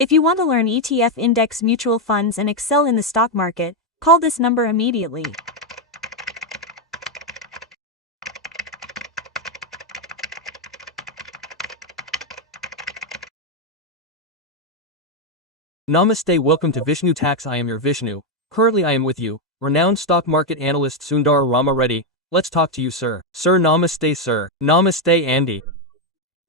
If you want to learn ETF index mutual funds and excel in the stock market, call this number immediately. Namaste, welcome to Vishnu Tax. I am your Vishnu. Currently I am with you, renowned stock market analyst Sundar Rama Reddy. Let's talk to you, sir. Sir, namaste, sir. Namaste, Andy.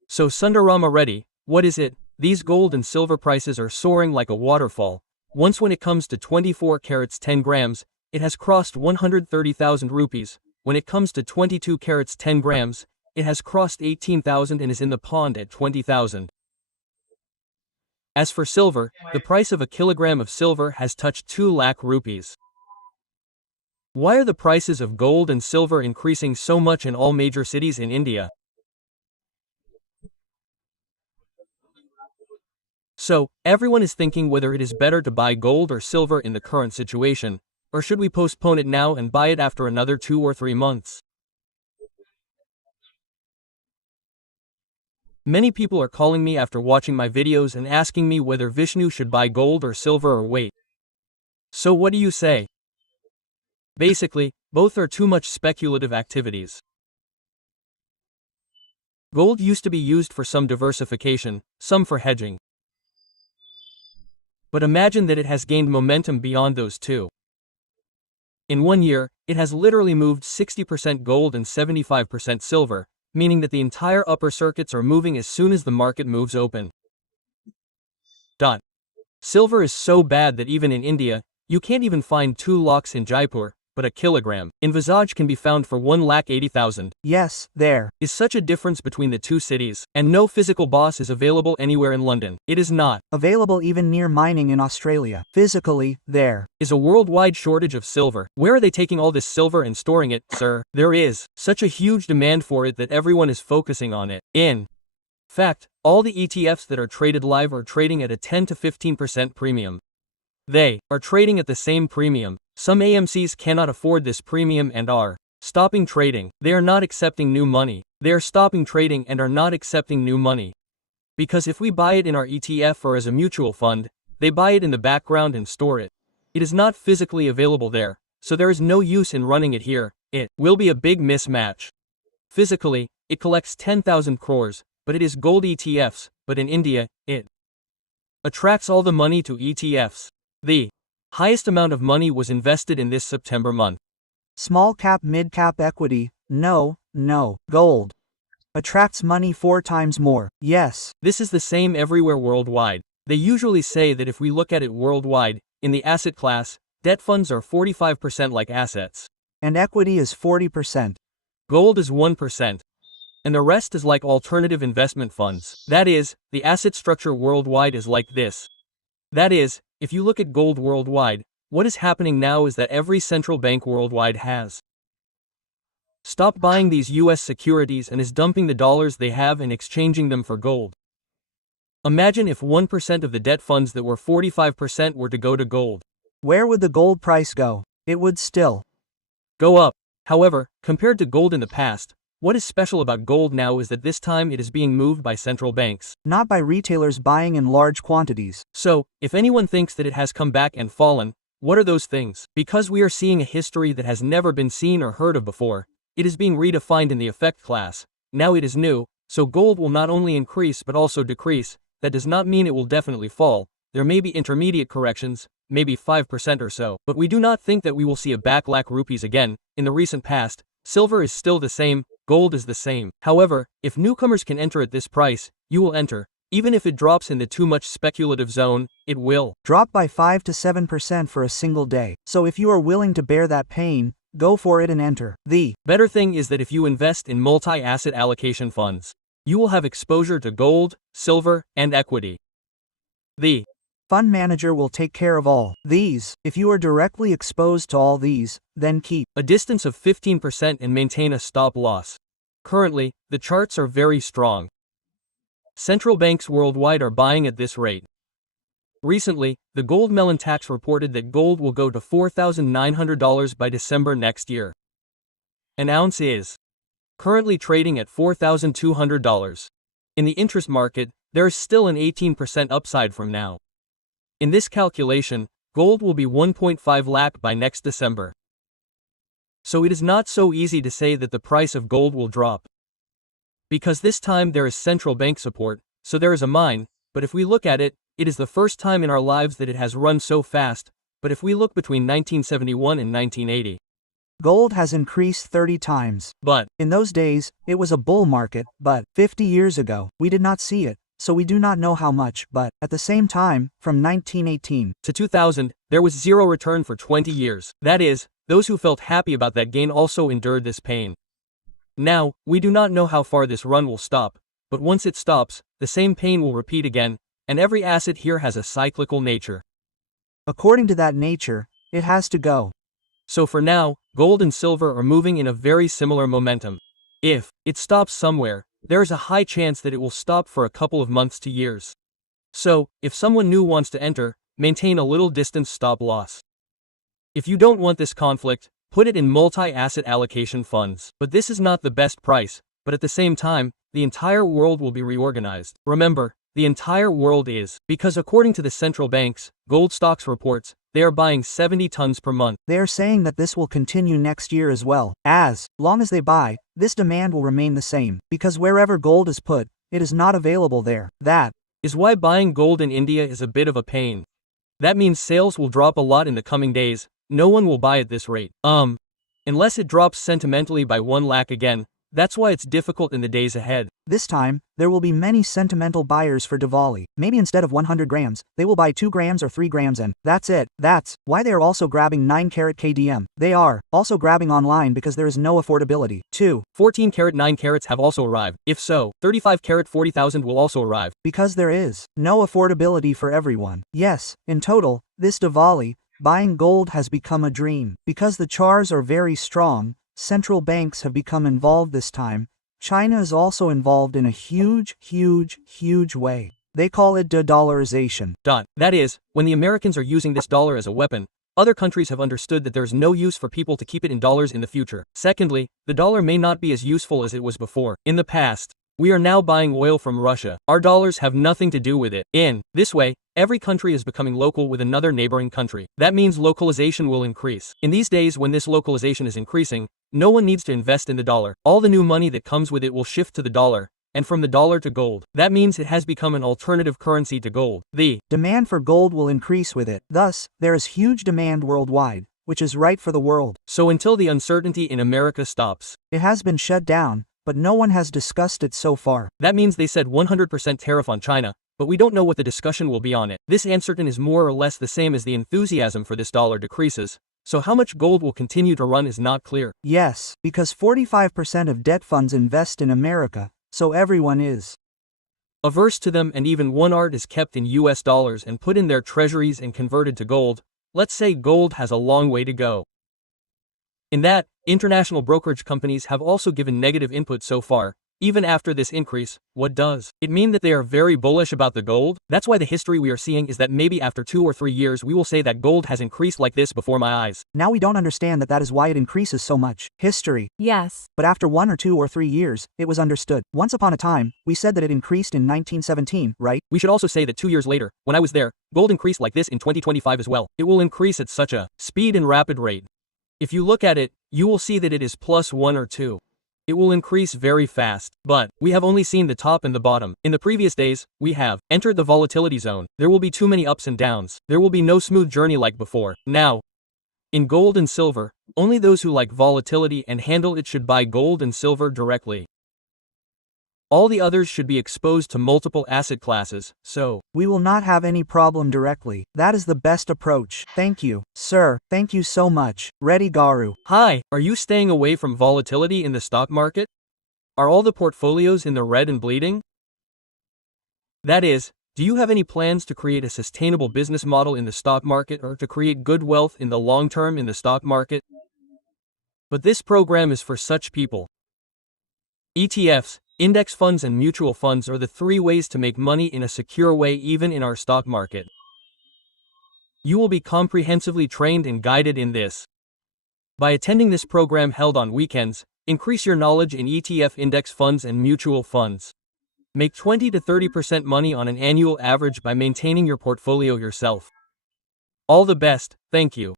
So Sundar Rama Reddy, what is it? These gold and silver prices are soaring like a waterfall. Once when it comes to 24 carats 10 grams, it has crossed 130,000 rupees. When it comes to 22 carats 10 grams, it has crossed 18,000 and is in the pond at 20,000. As for silver, the price of a kilogram of silver has touched 2 lakh rupees. Why are the prices of gold and silver increasing so much in all major cities in India? So, everyone is thinking whether it is better to buy gold or silver in the current situation, or should we postpone it now and buy it after another 2 or 3 months? Many people are calling me after watching my videos and asking me whether Vishnu should buy gold or silver or wait. So what do you say? Basically, both are too much speculative activities. Gold used to be used for some diversification, some for hedging. But imagine that it has gained momentum beyond those two. In 1 year, it has literally moved 60% gold and 75% silver, meaning that the entire upper circuits are moving as soon as the market moves open. Silver is so bad that even in India, you can't even find 2 lakhs in Jaipur, but a kilogram in Visage can be found for 1,80,000. Yes, there is such a difference between the two cities, and no physical boss is available anywhere in London. It is not available even near mining in Australia. Physically, there is a worldwide shortage of silver. Where are they taking all this silver and storing it, sir? There is such a huge demand for it that everyone is focusing on it. In fact, all the ETFs that are traded live are trading at a 10 to 15% premium. They are trading at the same premium. Some AMCs cannot afford this premium and are stopping trading. They are not accepting new money. They are stopping trading and are not accepting new money. Because if we buy it in our ETF or as a mutual fund, they buy it in the background and store it. It is not physically available there, so there is no use in running it here. It will be a big mismatch. Physically, it collects 10,000 crores, but it is gold ETFs, but in India, it attracts all the money to ETFs. The highest amount of money was invested in this September month. Small cap, mid cap equity, no, gold attracts money 4 times more, yes. This is the same everywhere worldwide. They usually say that if we look at it worldwide, in the asset class, debt funds are 45% like assets. And equity is 40%. Gold is 1%. And the rest is like alternative investment funds. That is, the asset structure worldwide is like this. That is, if you look at gold worldwide, what is happening now is that every central bank worldwide has stopped buying these US securities and is dumping the dollars they have and exchanging them for gold. Imagine if 1% of the debt funds that were 45% were to go to gold. Where would the gold price go? It would still go up. However, compared to gold in the past, what is special about gold now is that this time it is being moved by central banks, not by retailers buying in large quantities. So, if anyone thinks that it has come back and fallen, what are those things? Because we are seeing a history that has never been seen or heard of before, it is being redefined in the effect class. Now it is new, so gold will not only increase but also decrease. That does not mean it will definitely fall. There may be intermediate corrections, maybe 5% or so, but we do not think that we will see a lakh rupees again. In the recent past, silver is still the same, gold is the same. However, if newcomers can enter at this price, you will enter. Even if it drops in the too much speculative zone, it will drop by 5 to 7% for a single day. So if you are willing to bear that pain, go for it and enter. The better thing is that if you invest in multi-asset allocation funds, you will have exposure to gold, silver, and equity. The fund manager will take care of all these. If you are directly exposed to all these, then keep a distance of 15% and maintain a stop loss. Currently, the charts are very strong. Central banks worldwide are buying at this rate. Recently, the Gold Melon Tax reported that gold will go to $4,900 by December next year. An ounce is currently trading at $4,200. In the interest market, there is still an 18% upside from now. In this calculation, gold will be 1.5 lakh by next December. So it is not so easy to say that the price of gold will drop. Because this time there is central bank support, so there is a mine, but if we look at it, it is the first time in our lives that it has run so fast, but if we look between 1971 and 1980. Gold has increased 30 times. But In those days, it was a bull market, but 50 years ago, we did not see it, so we do not know how much, but at the same time, from 1918 to 2000, there was zero return for 20 years. That is, those who felt happy about that gain also endured this pain. Now, we do not know how far this run will stop, but once it stops, the same pain will repeat again, and every asset here has a cyclical nature. According to that nature, it has to go. So for now, gold and silver are moving in a very similar momentum. If it stops somewhere, there is a high chance that it will stop for a couple of months to years. So, if someone new wants to enter, maintain a little distance stop loss. If you don't want this conflict, put it in multi-asset allocation funds. But this is not the best price, but at the same time, the entire world will be reorganized. Remember, the entire world is, because according to the central banks, gold stocks reports, they are buying 70 tons per month. They are saying that this will continue next year as well. As long as they buy, this demand will remain the same, because wherever gold is put, it is not available there. That is why buying gold in India is a bit of a pain. That means sales will drop a lot in the coming days. No one will buy at this rate. Unless it drops sentimentally by 1 lakh again. That's why it's difficult in the days ahead. This time, there will be many sentimental buyers for Diwali. Maybe instead of 100 grams, they will buy 2 grams or 3 grams and that's it. That's why they are also grabbing 9 carat KDM. They are also grabbing online because there is no affordability. 2. 14 carat 9 carats have also arrived. If so, 35 carat 40,000 will also arrive. Because there is no affordability for everyone. Yes, in total, this Diwali, buying gold has become a dream. Because the chars are very strong, central banks have become involved this time. China is also involved in a huge way. They call it de-dollarization. That is, when the Americans are using this dollar as a weapon, other countries have understood that there's no use for people to keep it in dollars in the future. Secondly, the dollar may not be as useful as it was before. In the past, we are now buying oil from Russia. Our dollars have nothing to do with it. In this way, every country is becoming local with another neighboring country. That means localization will increase. In these days when this localization is increasing, no one needs to invest in the dollar. All the new money that comes with it will shift to the dollar, and from the dollar to gold. That means it has become an alternative currency to gold. The demand for gold will increase with it. Thus, there is huge demand worldwide, which is right for the world. So until the uncertainty in America stops, it has been shut down, but no one has discussed it so far. That means they said 100% tariff on China, but we don't know what the discussion will be on it. This uncertainty is more or less the same as the enthusiasm for this dollar decreases. So how much gold will continue to run is not clear. Yes, because 45% of debt funds invest in America, so everyone is averse to them, and even 1/8 is kept in US dollars and put in their treasuries and converted to gold. Let's say gold has a long way to go. In that, international brokerage companies have also given negative input so far. Even after this increase, what does it mean that they are very bullish about the gold? That's why the history we are seeing is that maybe after 2 or 3 years we will say that gold has increased like this before my eyes. Now we don't understand that is why it increases so much. History. Yes. But after 1 or 2 or 3 years, it was understood. Once upon a time, we said that it increased in 1917, right? We should also say that 2 years later, when I was there, gold increased like this in 2025 as well. It will increase at such a speed and rapid rate. If you look at it, you will see that it is +1 or 2. It will increase very fast, but we have only seen the top and the bottom. In the previous days, we have entered the volatility zone. There will be too many ups and downs. There will be no smooth journey like before. Now, in gold and silver, only those who like volatility and handle it should buy gold and silver directly. All the others should be exposed to multiple asset classes, so we will not have any problem directly. That is the best approach. Thank you, sir. Thank you so much. Ready, Garu. Hi, are you staying away from volatility in the stock market? Are all the portfolios in the red and bleeding? That is, do you have any plans to create a sustainable business model in the stock market or to create good wealth in the long term in the stock market? But this program is for such people. ETFs, index funds and mutual funds are the 3 ways to make money in a secure way even in our stock market. You will be comprehensively trained and guided in this. By attending this program held on weekends, increase your knowledge in ETF index funds and mutual funds. Make 20 to 30% money on an annual average by maintaining your portfolio yourself. All the best, thank you.